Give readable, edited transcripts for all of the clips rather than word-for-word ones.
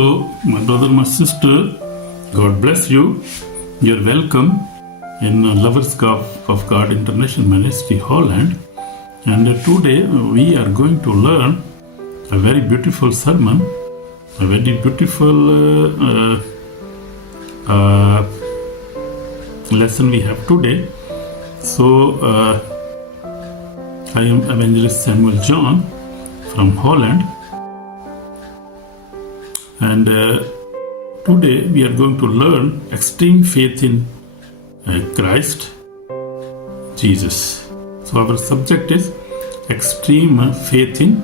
So, my brother, my sister, God bless you. You're welcome in Lovers of God International Ministry, Holland. And today we are going to learn a very beautiful sermon, a very beautiful lesson we have today. So, I am Evangelist Samuel John from Holland. And today we are going to learn extreme faith in Christ Jesus. So our subject is extreme faith in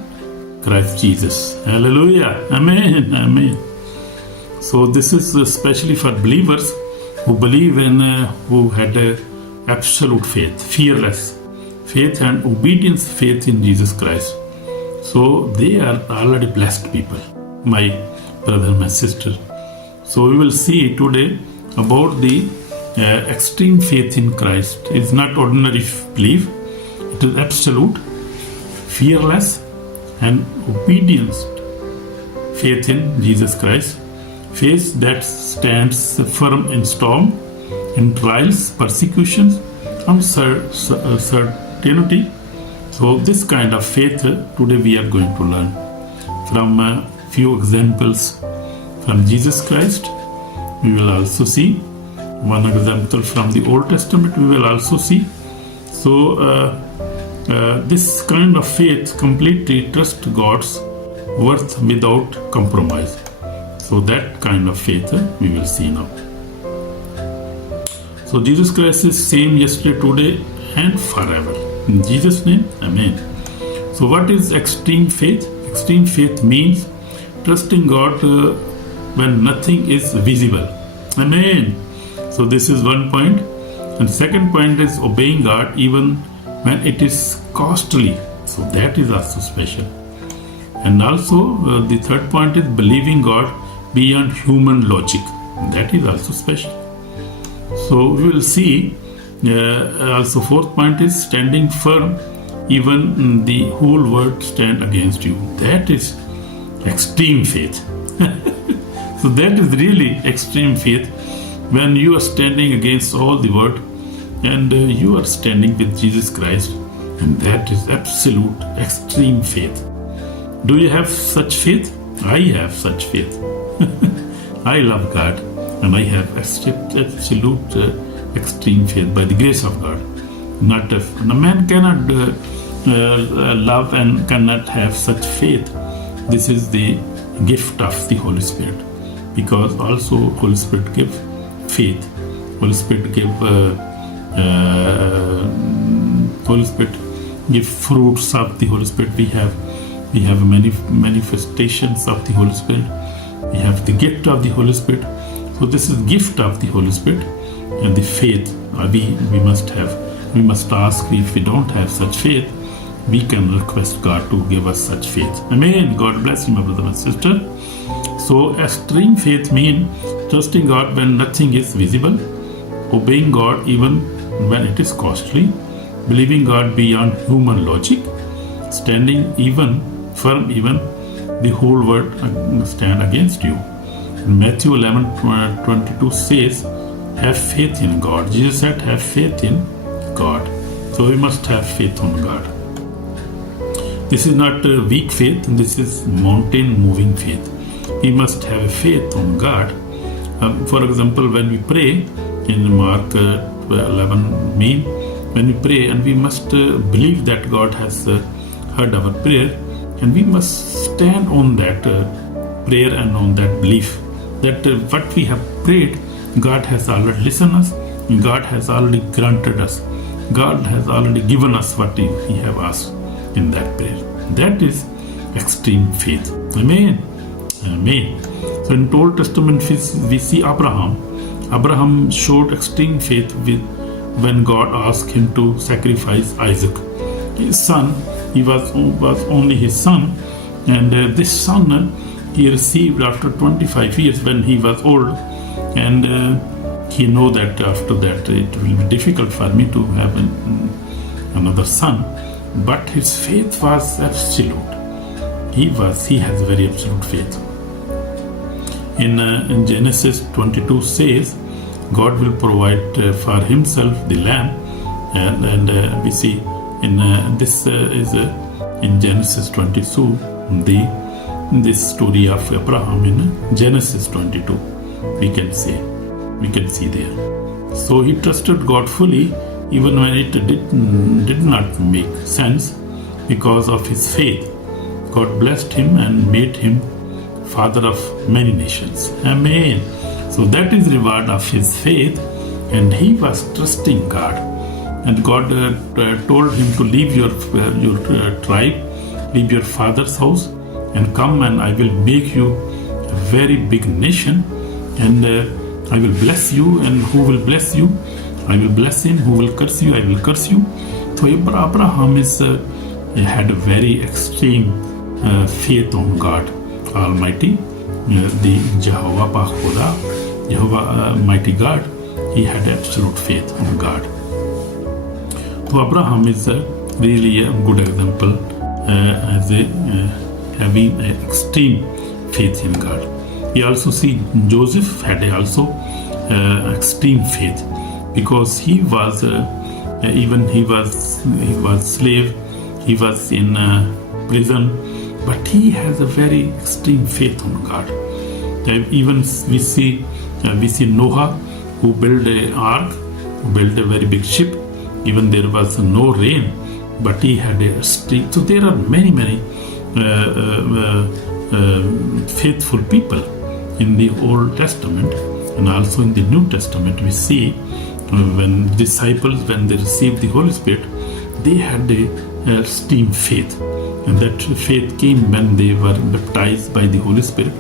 Christ Jesus. Hallelujah. Amen. Amen. So this is especially for believers who believe in, who had absolute faith, fearless faith and obedience faith in Jesus Christ. So they are already blessed people. My brother, my sister. So we will see today about the extreme faith in Christ. It's not ordinary belief, it is absolute, fearless and obedience faith in Jesus Christ. Faith that stands firm in storm, in trials, persecutions, uncertainty. So this kind of faith today we are going to learn from few examples from Jesus Christ. We will also see one example from the Old Testament. We will also see. So this kind of faith completely trust God's worth without compromise. So that kind of faith we will see now. So Jesus Christ is same yesterday, today and forever. In Jesus' name, Amen. So what is extreme faith? Extreme faith means trusting God when nothing is visible. Amen. So this is one point. And second point is obeying God even when it is costly. So that is also special. And also the third point is believing God beyond human logic. That is also special. So we will see also fourth point is standing firm even the whole world stand against you. That is extreme faith. So that is really extreme faith when you are standing against all the world and you are standing with Jesus Christ, and that is absolute extreme faith. Do you have such faith? I have such faith. I love God and I have absolute extreme faith by the grace of God. Not a man cannot love and cannot have such faith. This is the gift of the Holy Spirit, because also Holy Spirit give faith. Holy Spirit give fruits of the Holy Spirit. We have many manifestations of the Holy Spirit. We have the gift of the Holy Spirit. So this is gift of the Holy Spirit, and the faith we must have. We must ask. If we don't have such faith, we can request God to give us such faith. Amen. God bless you, my brother and sister. So extreme faith means trusting God when nothing is visible, obeying God even when it is costly, believing God beyond human logic, standing firm even the whole world stand against you. Matthew 11:22 says, have faith in God. Jesus said, have faith in God. So we must have faith on God. This is not a weak faith, this is mountain moving faith. We must have a faith on God. For example, when we pray in Mark 11 mean, when we pray, and we must believe that God has heard our prayer, and we must stand on that prayer and on that belief that what we have prayed, God has already listened us, God has already granted us, God has already given us what we have asked in that prayer. That is extreme faith. Amen. Amen. So in the Old Testament we see Abraham. Abraham showed extreme faith when God asked him to sacrifice Isaac, his son. He was only his son, and this son he received after 25 years when he was old, and he know that after that it will be difficult for me to have another son. But his faith was absolute. He has very absolute faith. In Genesis 22 says, God will provide for himself the lamb, and we see in this is in Genesis 22 this story of Abraham in Genesis 22 we can see there. So he trusted God fully even when it did not make sense. Because of his faith, God blessed him and made him father of many nations. Amen. So that is reward of his faith, and he was trusting God. And God told him to leave your tribe, leave your father's house, and come, and I will make you a very big nation, and I will bless you. And who will bless you? I will bless him. Who will curse you? I will curse you. So Abraham had a very extreme faith on God Almighty, the Jehovah Mighty God. He had absolute faith on God. So Abraham is really a good example as having extreme faith in God. We also see Joseph had also extreme faith, because he was slave, he was in prison, but he has a very extreme faith on God. Even we see Noah, who built an ark, who built a very big ship. Even there was no rain, but he had a stream. So there are many faithful people in the Old Testament, and also in the New Testament. We see when disciples, when they received the Holy Spirit, they had a extreme faith, and that faith came when they were baptized by the Holy Spirit.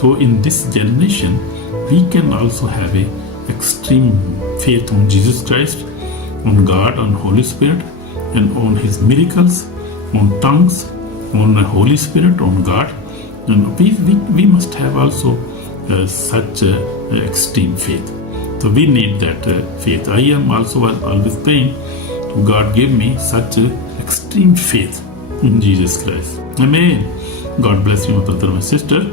So in this generation, we can also have a extreme faith on Jesus Christ, on God, on Holy Spirit, and on his miracles, on tongues, on the Holy Spirit, on God. And we must have also such extreme faith. So we need that faith. I am also always praying to God, give me such extreme faith in Jesus Christ. Amen. God bless you, my brother, my sister.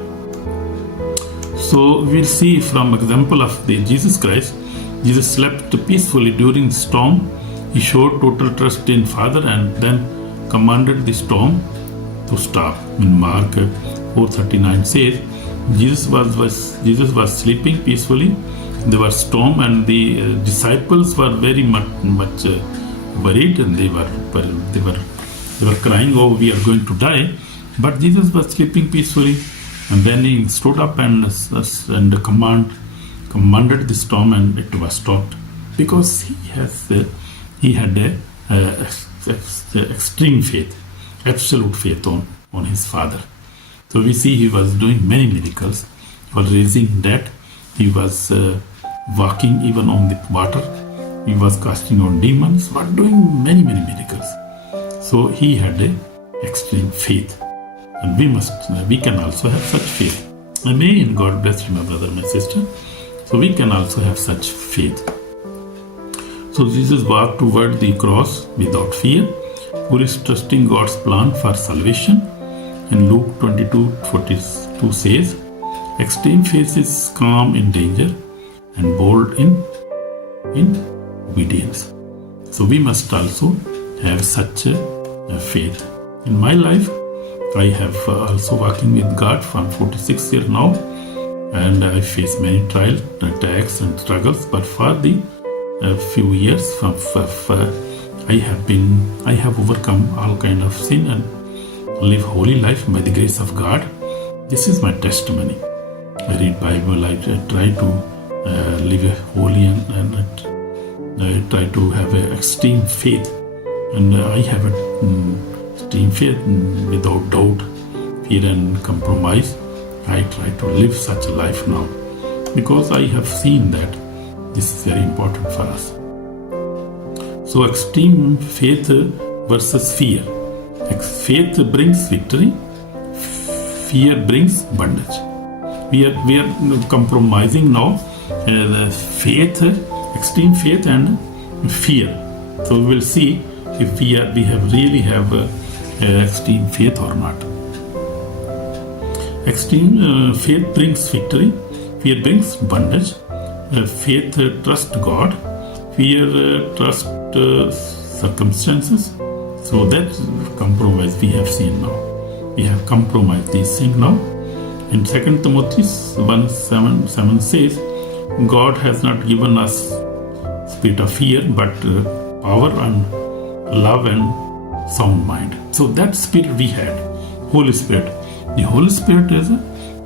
So we'll see from example of the Jesus Christ. Jesus slept peacefully during the storm. He showed total trust in Father and then commanded the storm to stop. In Mark 4:39 says, Jesus was sleeping peacefully. There was storm, and the disciples were very much worried, and they were crying, "Oh, we are going to die." But Jesus was sleeping peacefully, and then he stood up and commanded the storm, and it was stopped, because he had a extreme faith, absolute faith on his Father. So we see he was doing many miracles. He was raising dead. He was walking even on the water. He was casting out demons, but doing many miracles. So he had a extreme faith, and we can also have such faith. Amen. God bless you, my brother, my sister. So we can also have such faith. So Jesus walked toward the cross without fear, fully trusting God's plan for salvation. In Luke 22:42 says, extreme faith is calm in danger and bold in obedience. So we must also have such a faith. In my life, I have also working with God for 46 years now, and I face many trials, attacks and struggles. But for the few years, I have overcome all kind of sin and live holy life by the grace of God. This is my testimony. I read Bible. I try to live a holy and I try to have an extreme faith, and I have a extreme faith without doubt, fear and compromise. I try to live such a life now, because I have seen that this is very important for us. So extreme faith versus fear. Faith brings victory. Fear brings bondage. We are compromising now the faith, extreme faith and fear. So we will see if we really have extreme faith or not. Faith brings victory. Fear brings bondage. Faith trust God. Fear trust circumstances. So that compromise we have seen now. We have compromised these things now. In 2 Timothy 1:7 says, God has not given us spirit of fear, but power and love and sound mind. So that spirit we had, Holy Spirit. The Holy Spirit is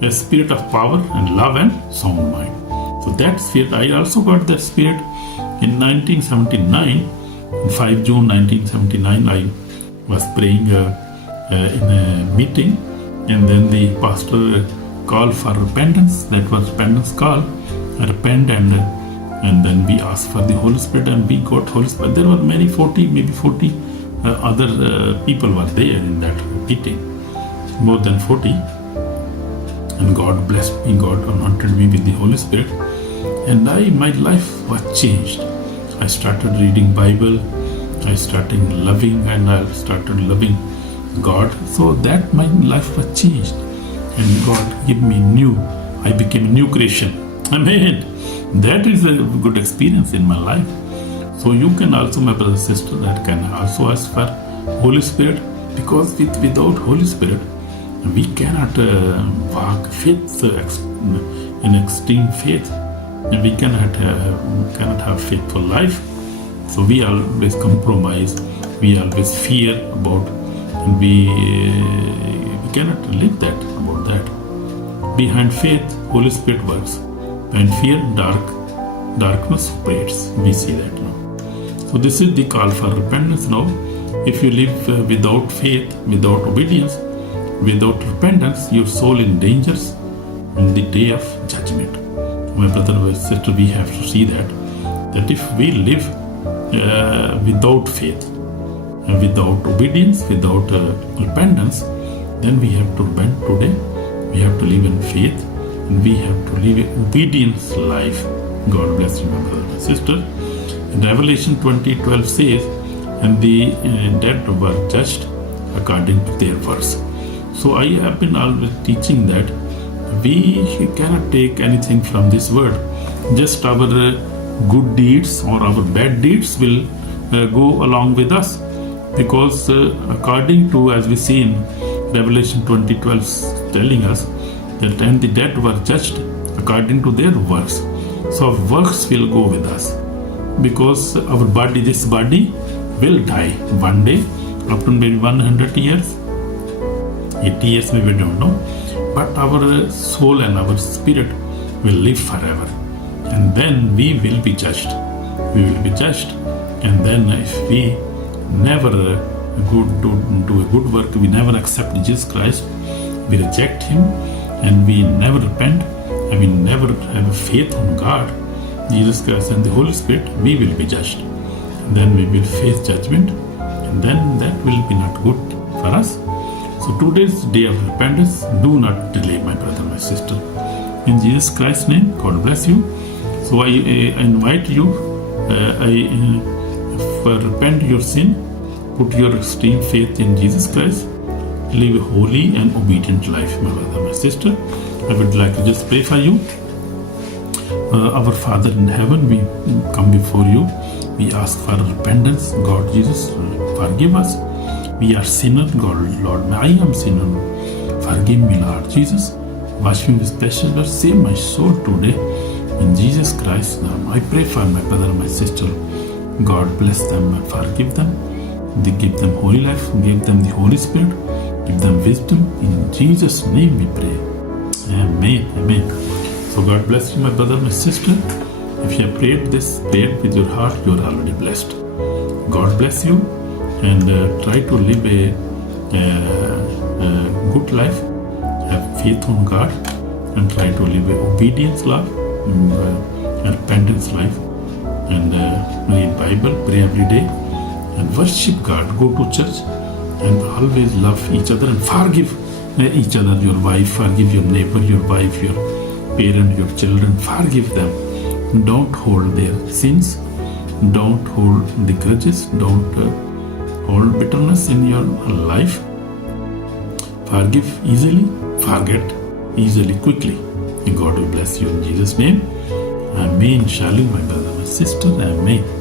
a spirit of power and love and sound mind. So that spirit, I also got that spirit in 1979. On 5 June 1979, I was praying in a meeting, and then the pastor called for repentance. That was repentance call. Repent, and then we asked for the Holy Spirit, and we got Holy Spirit. There were many 40 other people were there in that meeting, more than 40. And God blessed me. God anointed me with the Holy Spirit, and my life was changed. I started reading Bible. I started loving, and I started loving God. So that my life was changed, and God gave me new. I became a new creation. Amen. That is a good experience in my life. So you can also, my brother and sister, that can also ask for Holy Spirit, because without Holy Spirit, we cannot walk faith in extreme faith. We cannot have faithful life. So we always compromise. We always fear about, and we cannot live that about that. Behind faith, Holy Spirit works. And fear, darkness operates. We see that now. So this is the call for repentance now. If you live without faith, without obedience, without repentance, your soul in dangers in the day of judgment. My brother and sister, we have to see that if we live without faith, without obedience, without repentance, then we have to repent today. We have to live in faith, and we have to live an obedience life. God bless you, my brother and sister. In Revelation 20:12 says, and the dead were judged according to their works. So I have been always teaching that we cannot take anything from this word. Just our good deeds or our bad deeds will go along with us, because according to, as we see in Revelation 20:12 telling us that and the dead were judged according to their works. So our works will go with us, because our body, this body will die one day, up to maybe 100 years, 80 years, maybe we don't know. But our soul and our spirit will live forever, and then we will be judged. We will be judged, and then if we never do a good work, we never accept Jesus Christ, we reject Him, and we never repent, and we never have faith on God, Jesus Christ and the Holy Spirit, we will be judged. And then we will face judgment, and then that will be not good for us. So today's day of repentance, do not delay, my brother, my sister. In Jesus Christ's name, God bless you. So I invite you, repent your sin, put your extreme faith in Jesus Christ, live a holy and obedient life, my brother, my sister. I would like to just pray for you. Our Father in heaven, we come before you. We ask for repentance. God, Jesus, forgive us. We are sinners, God, Lord. I am sinner. Forgive me, Lord Jesus. Wash me with precious blood. Save my soul today. In Jesus Christ's name, I pray for my brother and my sister. God bless them and forgive them. They give them holy life. Give them the Holy Spirit. Give them wisdom. In Jesus' name we pray. Amen. Amen. So God bless you, my brother, my sister. If you have prayed this prayer with your heart, you are already blessed. God bless you, and try to live a good life. Have faith on God, and try to live a obedience life, a repentance life, and read Bible, pray every day, and worship God. Go to church, and always love each other and forgive each other. Your wife, forgive your neighbor, your wife, your parent, your children, forgive them. Don't hold their sins. Don't hold the grudges. Don't hold bitterness in your life. Forgive easily. Forget easily, quickly. And God will bless you in Jesus' name. Amen. Shalom, my brother, my sister. Amen.